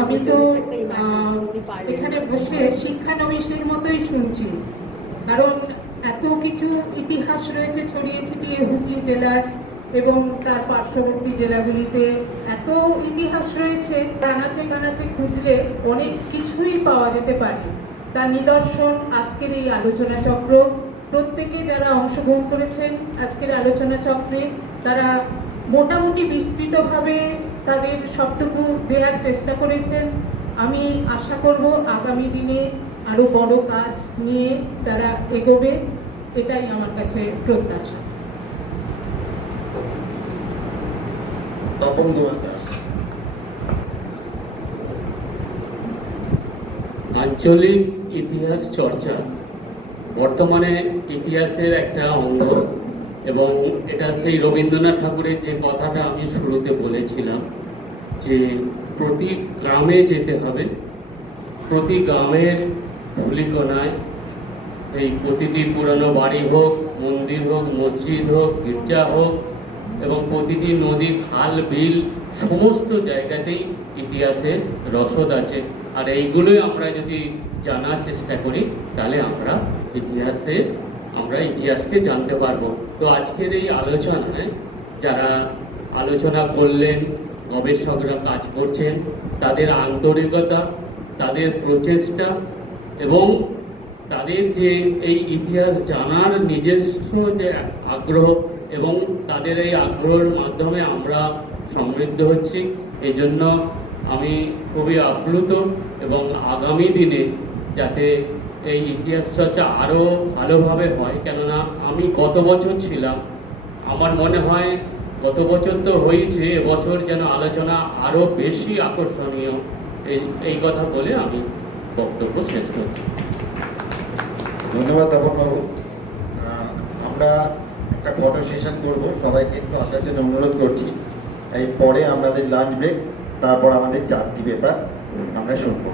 আমি তো এখানে বসে শিক্ষানবিশের মতোই শুনছি কারণ এত কিছু ইতিহাস রয়েছে ছড়িয়ে ছিটিয়ে হুগলি জেলার এবং তার পার্শ্ববর্তী জেলাগুলিতে এত ইতিহাস রয়েছে, কানাচে কানাচে খুঁজলে অনেক কিছুই পাওয়া যেতে পারে। তার নিদর্শন আজকের এই আলোচনা চক্র। প্রত্যেকে যারা অংশগ্রহণ করেছেন আজকের আলোচনা চক্রে, তারা মোটামুটি বিস্তৃতভাবে তাদের সবটুকু দেওয়ার চেষ্টা করেছেন। আমি আশা করব আগামী দিনে আরও বড় কাজ নিয়ে তারা এগোবে, এটাই আমার কাছে প্রত্যাশা। তপন দেওয়ান দাস। আঞ্চলিক ইতিহাস চর্চা। বর্তমানে ইতিহাসের একটা অঙ্গ এবং এটা সেই রবীন্দ্রনাথ ঠাকুরের যে কথাটা আমি শুরুতে বলেছিলাম যে প্রতি গ্রামে যেতে হবে, প্রতি গ্রামের ধুলিকোনায় এই প্রতিটি পুরানো বাড়ি হোক, মন্দির হোক, মসজিদ হোক, গির্জা হোক এবং প্রতিটি নদী, খাল, বিল সমস্ত জায়গাতেই ইতিহাসের রসদ আছে। আর এইগুলোই আমরা যদি জানার চেষ্টা করি, তাহলে আমরা ইতিহাসে, আমরা ইতিহাসকে জানতে পারব। তো আজকের এই আলোচনায় যারা আলোচনা করলেন, গবেষকরা কাজ করছেন, তাদের আন্তরিকতা, তাদের প্রচেষ্টা এবং তাদের যে এই ইতিহাস জানার নিজস্ব যে আগ্রহ এবং তাদের এই আগ্রহের মাধ্যমে আমরা সমৃদ্ধ হচ্ছি। এই জন্য আমি খুবই আপ্লুত এবং আগামী দিনে যাতে এই ইতিহাস চর্চা আরও ভালোভাবে হয়, কেননা আমি গত বছর ছিলাম। আমার মনে হয় গত বছর তো হয়েছে, এবছর যেন আলোচনা আরও বেশি আকর্ষণীয়। এই এই কথা বলে আমি বক্তব্য শেষ করছি। ধন্যবাদ তপনবাবু আমরা একটা ফটো সেশন করব। সবাইকে একটু আসার জন্য অনুরোধ করছি। এই পরে আমাদের লাঞ্চ ব্রেক তারপর আমাদের চারটি পেপার আমরা শুনব।